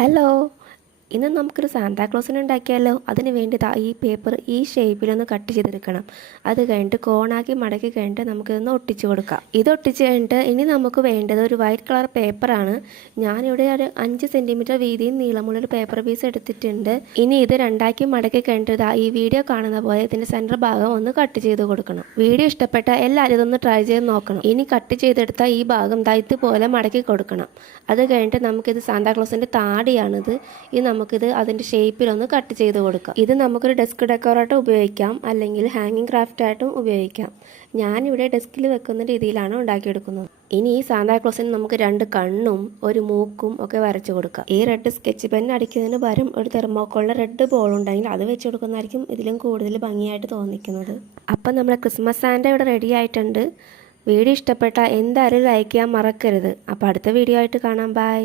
Hello, ഇന്ന് നമുക്കൊരു സാന്താക്ലോസിനെ ഉണ്ടാക്കിയാലോ. അതിന് വേണ്ടി ഈ പേപ്പർ ഈ ഷേപ്പിലൊന്ന് കട്ട് ചെയ്തെടുക്കണം. അത് കഴിഞ്ഞിട്ട് കോണാക്കി മടക്കി കഴിഞ്ഞിട്ട് നമുക്കിതൊന്ന് ഒട്ടിച്ച് കൊടുക്കാം. ഇത് ഒട്ടിച്ച് കഴിഞ്ഞിട്ട് ഇനി നമുക്ക് വേണ്ടത് ഒരു വൈറ്റ് കളർ പേപ്പറാണ്. ഞാനിവിടെ ഒരു 5 സെൻറ്റിമീറ്റർ വീതിയും നീളമുള്ളൊരു പേപ്പർ പീസ് എടുത്തിട്ടുണ്ട്. ഇനി ഇത് രണ്ടാക്കി മടക്കി കഴിഞ്ഞിട്ട് ഈ വീഡിയോ കാണുന്ന പോലെ ഇതിൻ്റെ സെൻറ്റർ ഭാഗം ഒന്ന് കട്ട് ചെയ്ത് കൊടുക്കണം. വീഡിയോ ഇഷ്ടപ്പെട്ട എല്ലാവരും ഇതൊന്ന് ട്രൈ ചെയ്ത് നോക്കണം. ഇനി കട്ട് ചെയ്തെടുത്ത ഈ ഭാഗം ഇതുപോലെ മടക്കി കൊടുക്കണം. അത് കഴിഞ്ഞിട്ട് നമുക്കിത് സാന്താക്ലോസിൻ്റെ താടിയാണിത്. ഇത് നമുക്കിത് അതിൻ്റെ ഷേപ്പിലൊന്ന് കട്ട് ചെയ്ത് കൊടുക്കാം. ഇത് നമുക്കൊരു ഡെസ്ക് ഡെക്കോറായിട്ട് ഉപയോഗിക്കാം, അല്ലെങ്കിൽ ഹാങ്ങിങ് ക്രാഫ്റ്റായിട്ടും ഉപയോഗിക്കാം. ഞാനിവിടെ ഡെസ്കിൽ വെക്കുന്ന രീതിയിലാണ് ഉണ്ടാക്കിയെടുക്കുന്നത്. ഇനി ഈ സാന്താക്ലോസിന് നമുക്ക് 2 കണ്ണും ഒരു മൂക്കും ഒക്കെ വരച്ചു കൊടുക്കാം. ഈ റെഡ് സ്കെച്ച് പെൻ അടിക്കുന്നതിന് പകരം ഒരു തെർമോക്കോളിൻ്റെ റെഡ് ബോൾ ഉണ്ടെങ്കിൽ അത് വെച്ച് കൊടുക്കുന്നതായിരിക്കും ഇതിലും കൂടുതൽ ഭംഗിയായിട്ട് തോന്നിക്കുന്നത്. അപ്പം നമ്മുടെ ക്രിസ്മസ് സാന്റ ഇവിടെ റെഡി ആയിട്ടുണ്ട്. വീഡിയോ ഇഷ്ടപ്പെട്ടാൽ എന്തായാലും ലൈക്ക് ചെയ്യാൻ മറക്കരുത്. അപ്പോൾ അടുത്ത വീഡിയോ ആയിട്ട് കാണാം. ബൈ.